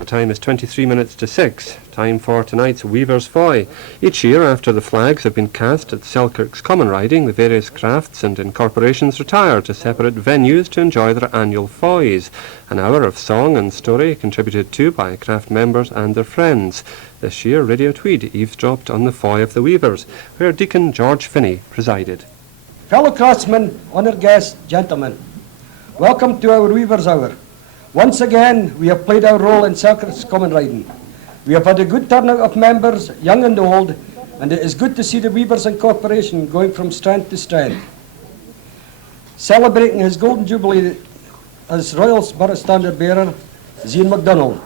The time is 23 minutes to 6. Time for tonight's Weavers Foy. Each year, after the flags have been cast at Selkirk's common riding, the various crafts and incorporations retire to separate venues to enjoy their annual foys. An hour of song and story contributed to by craft members and their friends. This year, Radio Tweed eavesdropped on the Foy of the Weavers, where Deacon George Finney presided. Fellow craftsmen, honoured guests, gentlemen, welcome to our Weavers Hour. Once again, we have played our role in Selkirk's common riding. We have had a good turnout of members, young and old, and it is good to see the Weavers and Corporation going from strength to strength. Celebrating his Golden Jubilee as Royal Borough Standard Bearer is Ian Macdonald.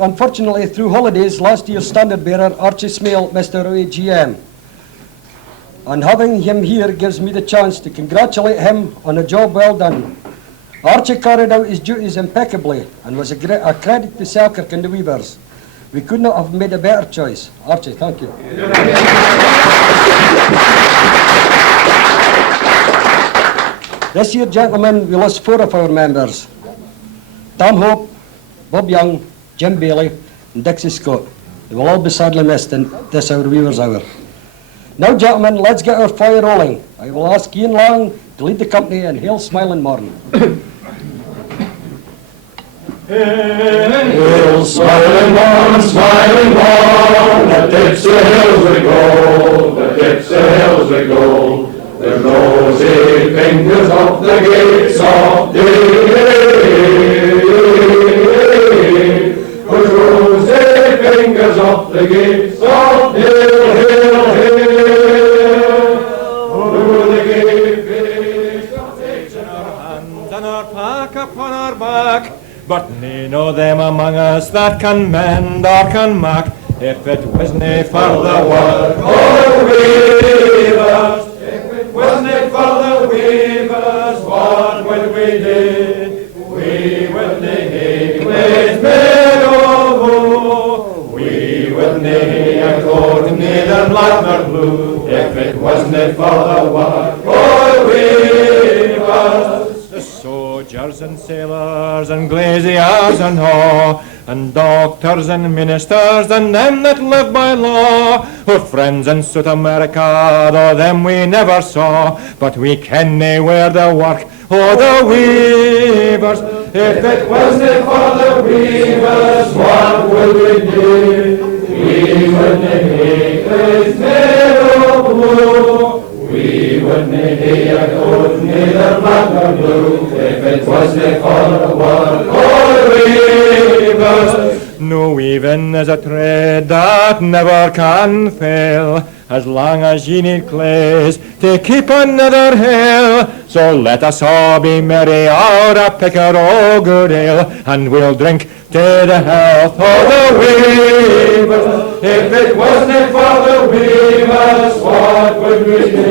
Unfortunately, through holidays, last year's standard bearer, Archie Smale, Mr. AGM. And having him here gives me the chance to congratulate him on a job well done. Archie carried out his duties impeccably and was a credit to Selkirk and the Weavers. We could not have made a better choice. Archie, thank you. This year, gentlemen, we lost 4 of our members. Tom Hope, Bob Young, Jim Bailey, and Dixie Scott. They will all be sadly missed in this our Weavers Hour. Now, gentlemen, let's get our fire rolling. I will ask Ian Long to lead the company and hail Smiling Morn. Hail Smiling Morn, the Dipsy Hills we go, the Dipsy Hills we go. The rosy fingers of the gates of day. Fingers of the gates of hill, hill, hill. Through the gate of age in our hands and our pack upon our back. But none of them among us that can mend or can mak, if it wasn't for the work of weavers. If it wasn't for the weavers, what would we do? We would need with neither black nor blue, if it wasn't for the work of weavers. The soldiers and sailors and glaziers and all, and doctors and ministers and them that live by law, who friends in South America, though them we never saw, but we ken they wear the work of the weavers. If it wasn't for the weavers, what would we do? We wouldn't hate with neither blue. We wouldn't hate a coat neither black nor blue, if it wasn't for the work of weavers. No weaving is a trade that never can fail, as long as ye need clays to keep another hill. So let us all be merry out a picker o' good ale, and we'll drink to the health of the weavers. If it wasn't for the weavers, what would we do?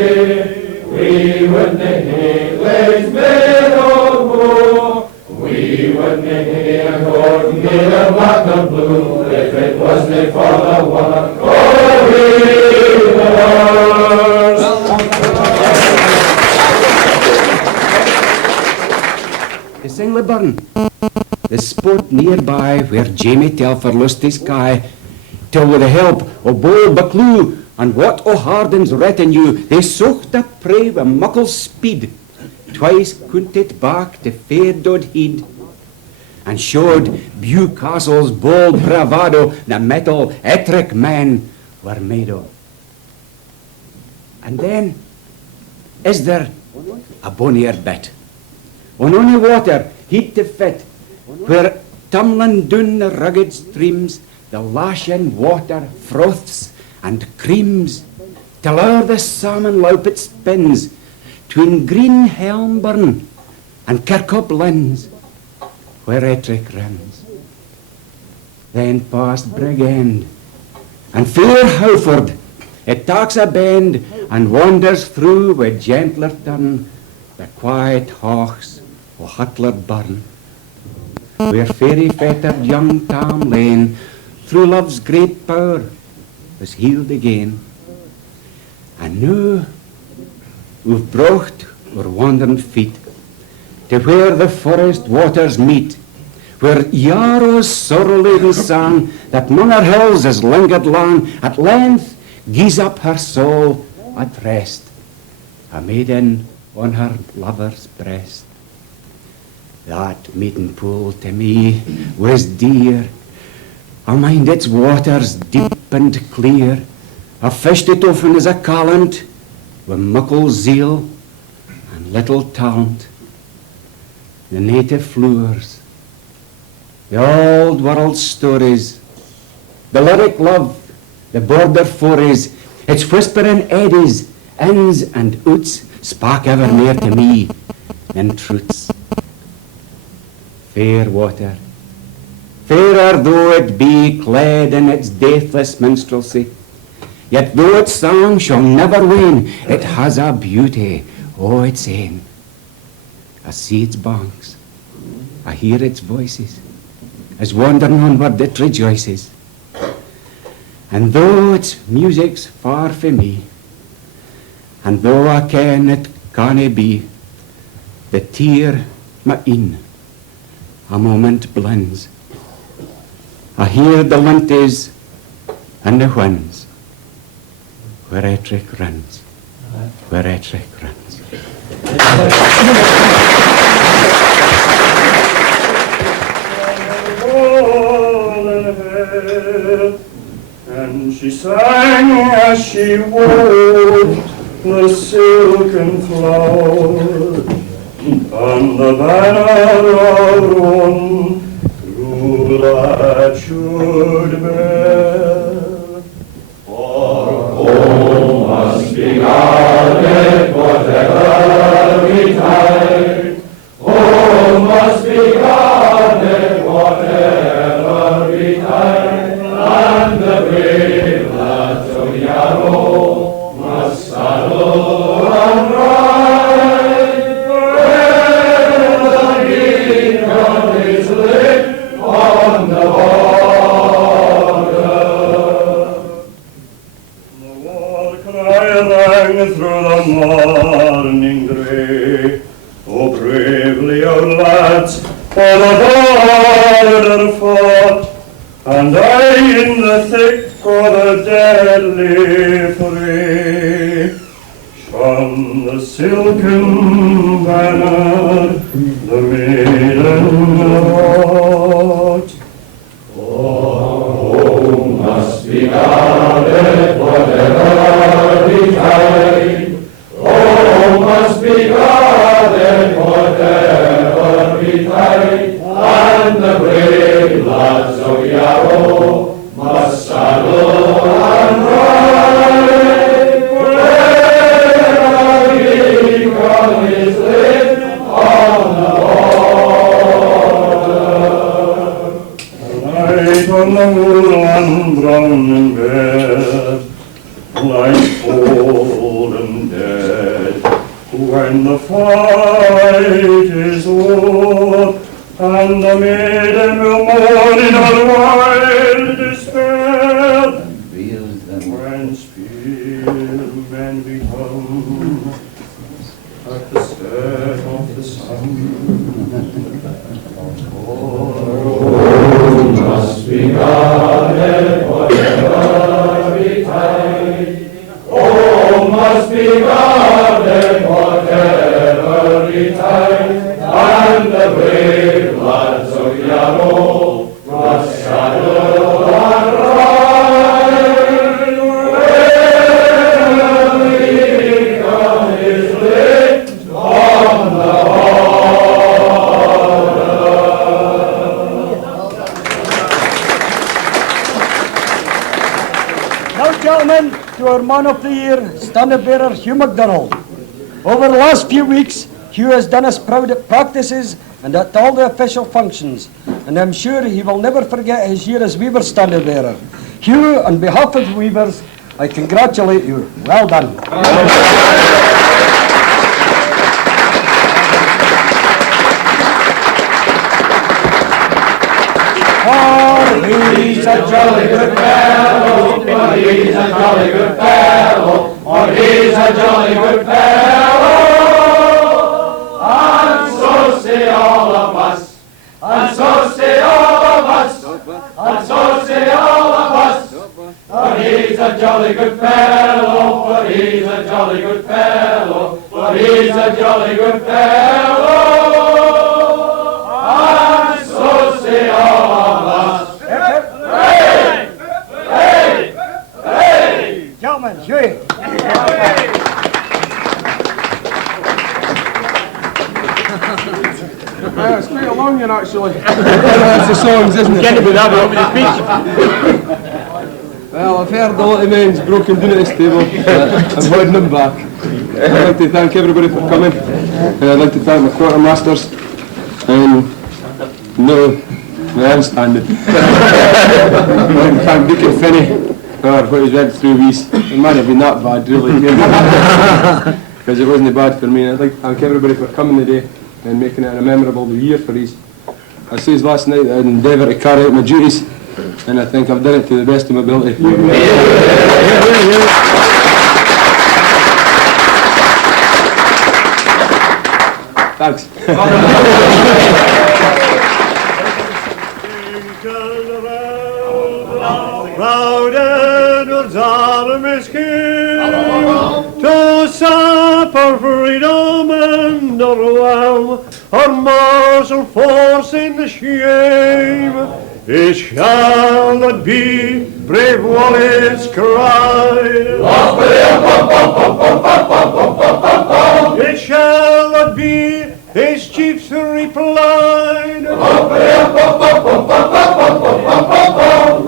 We wouldn't hate lace made of wool. We wouldn't hate a coat neither black nor blue, if it wasn't for the work of weavers. The Singleburn, the spot nearby where Jamie Telfer lost his sky, till with the help of Boyle Buccleuch and Wat O'Harden's retinue, they sought the prey with muckle speed. Twice couldn't it back to fair Dod Heed, and showed Bewcastle's bold bravado the metal Ettrick men were made of. And then is there a bonnier bit, on only water heat to fit, where tumbling down the rugged streams, the lashing water froths and creams, till o'er the salmon loup it spins, tween green Helmburn and Kirkhope Lins, where Ettrick runs. Then past Brig End and fair Howford, it takes a bend and wanders through with gentler turn the quiet hawks o' Hutler Burn, where fairy fettered young Tam Lane through love's great power was healed again. And now we've brought our wandering feet to where the forest waters meet, where Yarrow's sorrow-laden song that 'mong our hills has lingered long, at length gies up her soul at rest, a maiden on her lover's breast. That maiden pool to me was dear. I mind its waters deep and clear. I fished it often as a callant, with muckle zeal and little talent. The native floors, the old world stories, the lyric love, the border forays, its whispering eddies, ins and outs, spark ever near to me than truths. Fair water, fairer though it be, clad in its deathless minstrelsy, yet though its song shall never wane, it has a beauty o' its ain. I see its banks, I hear its voices, as wandering onward it rejoices. And though its music's far from me, and though I ken it canna be, the tear my een a moment blends. I hear the linties and the winds, where Ettrick runs, where Ettrick runs. And she sang as she wove the silken flower, and the banner of one rule that should bear. For home must be guarded whatever betide. Home must be guarded whatever betide. And the brave lads of Yarrow must saddle and ride. Where the beacon is lit on the border. The war cry rang through the morning grey. Oh, bravely our lads for the border fought, and I in the thick of the deadly fray shone the silken banner, the maiden wrought. For home must be guarded whatever betide. Home must be guarded whatever betide. And the brave lads of Yarrow must saddle and ride. Where the beacon is lit on the border. Light on the moorland brown and bare, light cold and dead, when the fight is o'er, and the maiden will mourn in her wild despair. When spearmen become at the set of the sun. Oh, must be guarded whatever betide. Oh, must be guarded whatever betide. And the brave lads of Yarrow must saddle and ride. Where the beacon is lit on the border. Now, gentlemen, to our man of the year, standard bearer Hugh Macdonald. Over the last few weeks, Hugh has done his proud practices and at all the official functions, and I'm sure he will never forget his year as Weaver standard bearer. Hugh, on behalf of the Weavers, I congratulate you. Well done. For he's a jolly good fellow, but he's jolly good fellow, for he's a jolly good fellow. And so say all of us, and so say all of us, and so say all of us. For he's a jolly good fellow, for he's a jolly good fellow, for he's a jolly good fellow. And so say all of us. Hooray! Hooray! Hooray! Gentlemen, Hughie. It's quite a long one, actually. That's the songs, isn't it? Can't be that over the speech. Well, I've heard a lot of men's broken down at this table. I'm holding them back. I'd like to thank everybody for coming. And I'd like to thank my quartermasters. And no, I'm standing. I'd like to thank Deacon Finney for what he's went through. It might have been that bad, really. Because it wasn't bad for me. And I'd like to thank everybody for coming today and making it a memorable year for us. I said last night that I'd endeavour to carry out my duties, and I think I've done it to the best of my ability. Thanks. Proud Edward's army came to supper freedom and o'erwhelm our martial force in the shame. It shall not be, brave Wallace cried. It shall not be, his chiefs replied.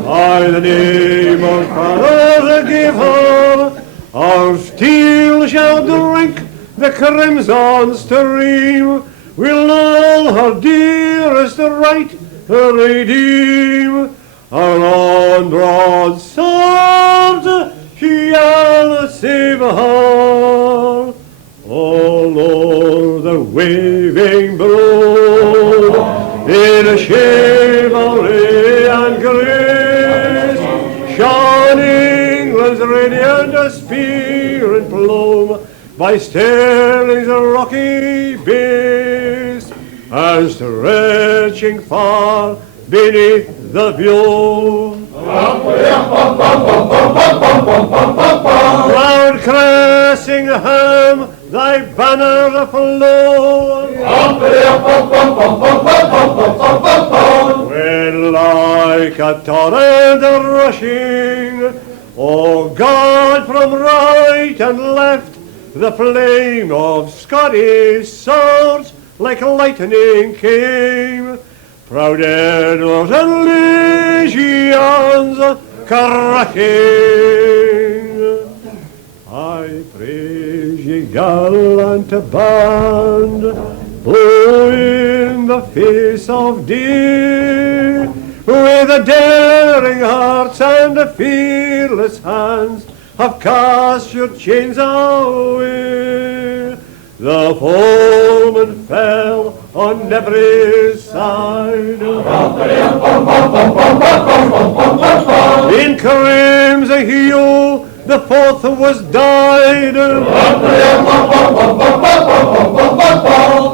By the name of Father the Giver, our steel shall drink the crimson stream. We'll all her dearest right redeem. Our undrawn swords shall save her. All o'er the waving broad, in chivalry and grace, shone England's radiant spear and plume by Stirling's rocky base, and stretching far beneath the view. Proud Cressingham, thy banner aflow, when like a torrent rushing, O God, from right and left, the flame of Scottish swords like lightning came. Proud Edward and legions cracking. I praise ye, gallant band, who in the face of day, with daring hearts and fearless hands, have cast your chains away. The foeman fell on every side. In crimson hue the fourth was dyed.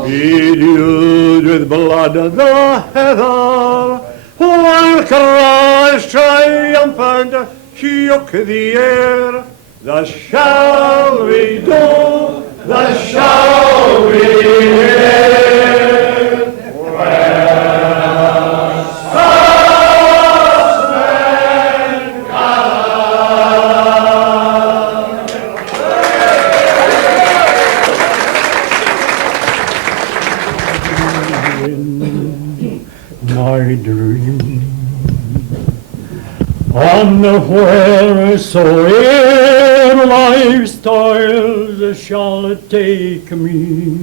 Bedewed with blood the heather, while cries triumphant shook the air. Thus shall we do, thus shall we hear, when Scotsmen come. My dream on the wheresoever life's toils shall take me,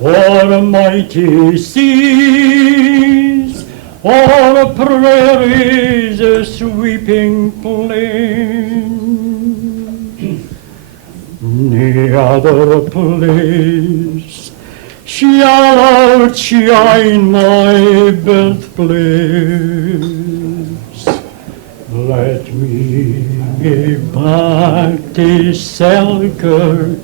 o'er mighty seas, o'er prairies, sweeping plains, no other place shall outshine my birthplace Let me be back to Selkirk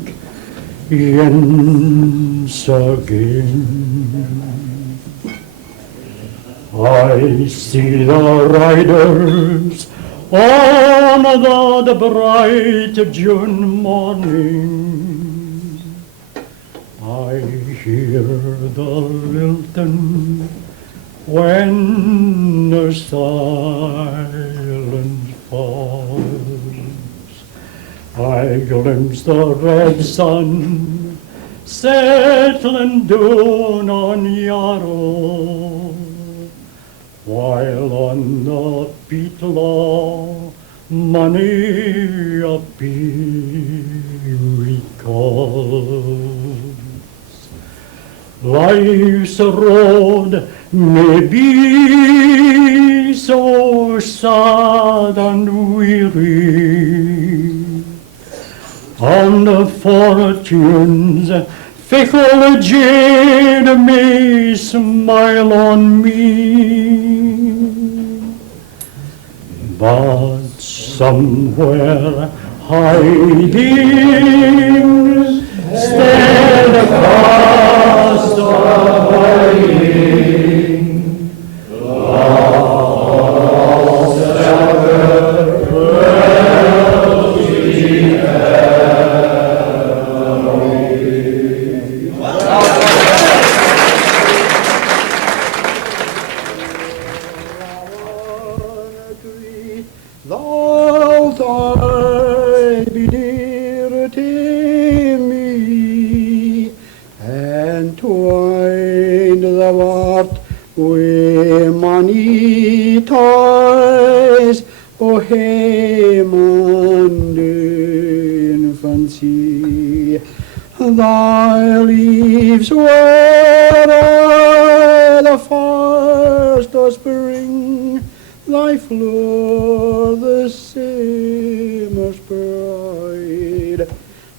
once again. I see the riders on the bright June morning. I hear the lilting when the silence falls. I glimpse the red sun settling down on Yarrow, while on the Beatlaw money a beery calls. Life's road may be so sad and weary, and fortune's fickle jade may smile on me, but somewhere hiding steadfast abiding, all Selkirk dwells Thou'lt I be dear to me, and twined thou art wi' many ties o' Haymond infancy. Thy leaves were the first o' spring, thy flower the summer's bride.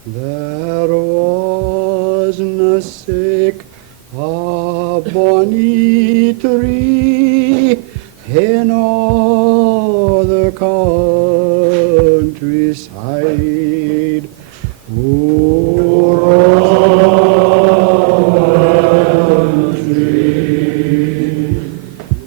There wasna sic a bonny tree in all the countryside.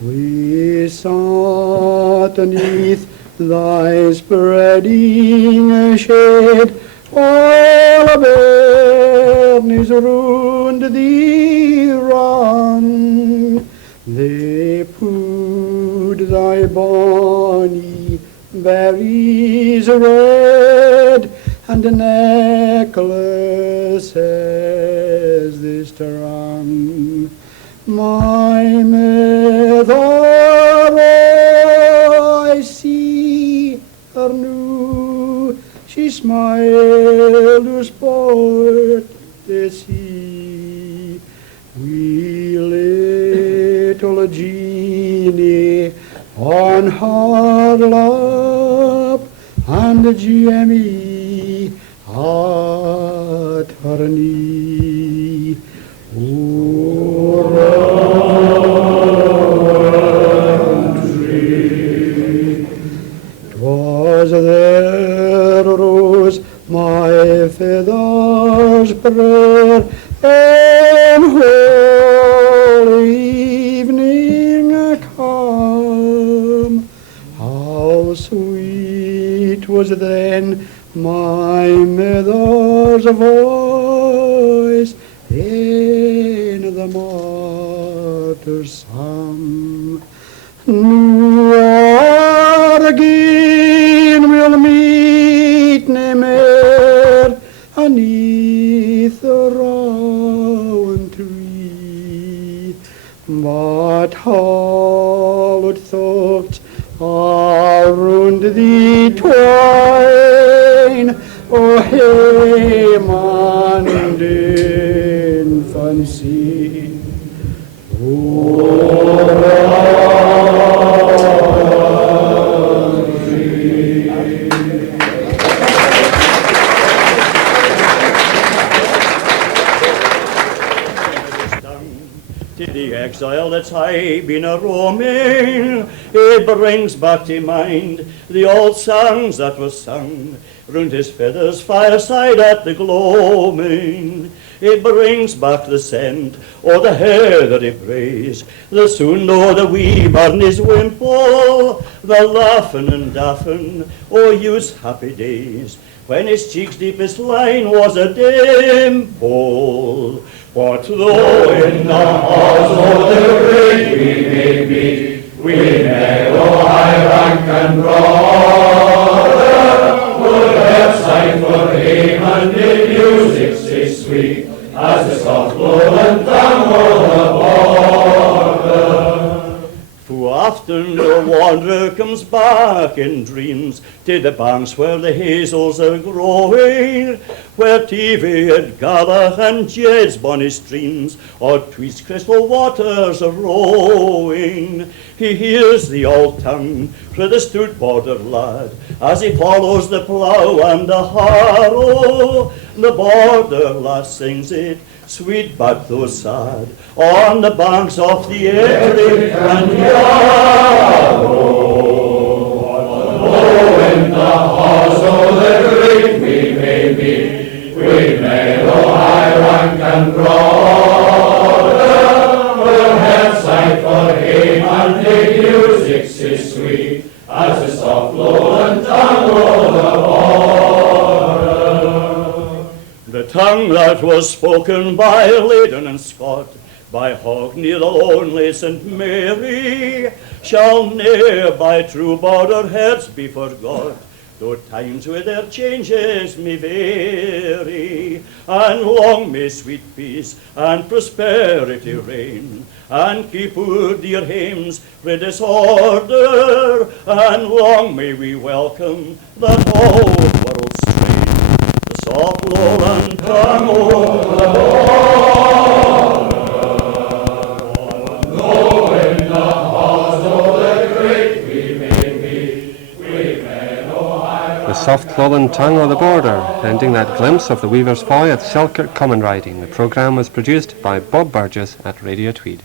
We sat beneath thy spreading shade, while the bairnies round thee ran. They pooed thy bonny berries red, and necklaces they strung. My mother, I see her new, she smiled to sport to see. We little Jeannie on her lap, and Jemmy at her knee. Twas there rose my father's prayer, and whole evening come. How sweet was then my mother's voice in the martyr's psalm. Nor again we'll meet nae mair aneath the rowan tree, but hallowed thoughts around thee twine, O Haymond infancy. To the exile that's high been a roaming, It brings back to mind the old songs that were sung round his feathers fireside at the gloaming. It brings back the scent o' the hair that he brays, the sound o' the wee bairn's wimple, the laughing and daffing o' youth's happy days, when his cheek's deepest line was a dimple. But though in the halls o' the great we may meet, we may o' high rank and broad, would have sight for him and the music sae sweet, as the soft lowland tongue o' the border. Fu often the wanderer comes back in dreams to the banks where the hazels are growing, where Tevye and Gallach and Jed's bonny streams or Tweed's crystal waters are rowing. He hears the old tongue frae the stout border lad as he follows the plough and the harrow. The border lass sings it, sweet but though sad, on the banks of the Ettrick and Yarrow. Oh, in the halls o' the great we may meet, we may o' high rank and broad, we'll have sight for him and the music sae sweet, as the soft lowland tongue o' the border. The tongue that was spoken by Leyden and Scott, by Hogney the lonely St. Mary, shall ne'er by true border heads be forgot, though times with their changes may vary. And long may sweet peace and prosperity reign, and keep our dear hames frae disorder, and long may we welcome that old world strain, the soft lowland tongue o' the border. Though in the halls o' the great we may meet, we may no high. The soft lowland tongue o' the border, ending that glimpse of the Weavers Foy at Selkirk Common Riding. The programme was produced by Bob Burgess at Radio Tweed.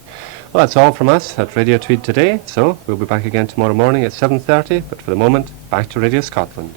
Well, that's all from us at Radio Tweed today, so we'll be back again tomorrow morning at 7:30, but for the moment, back to Radio Scotland.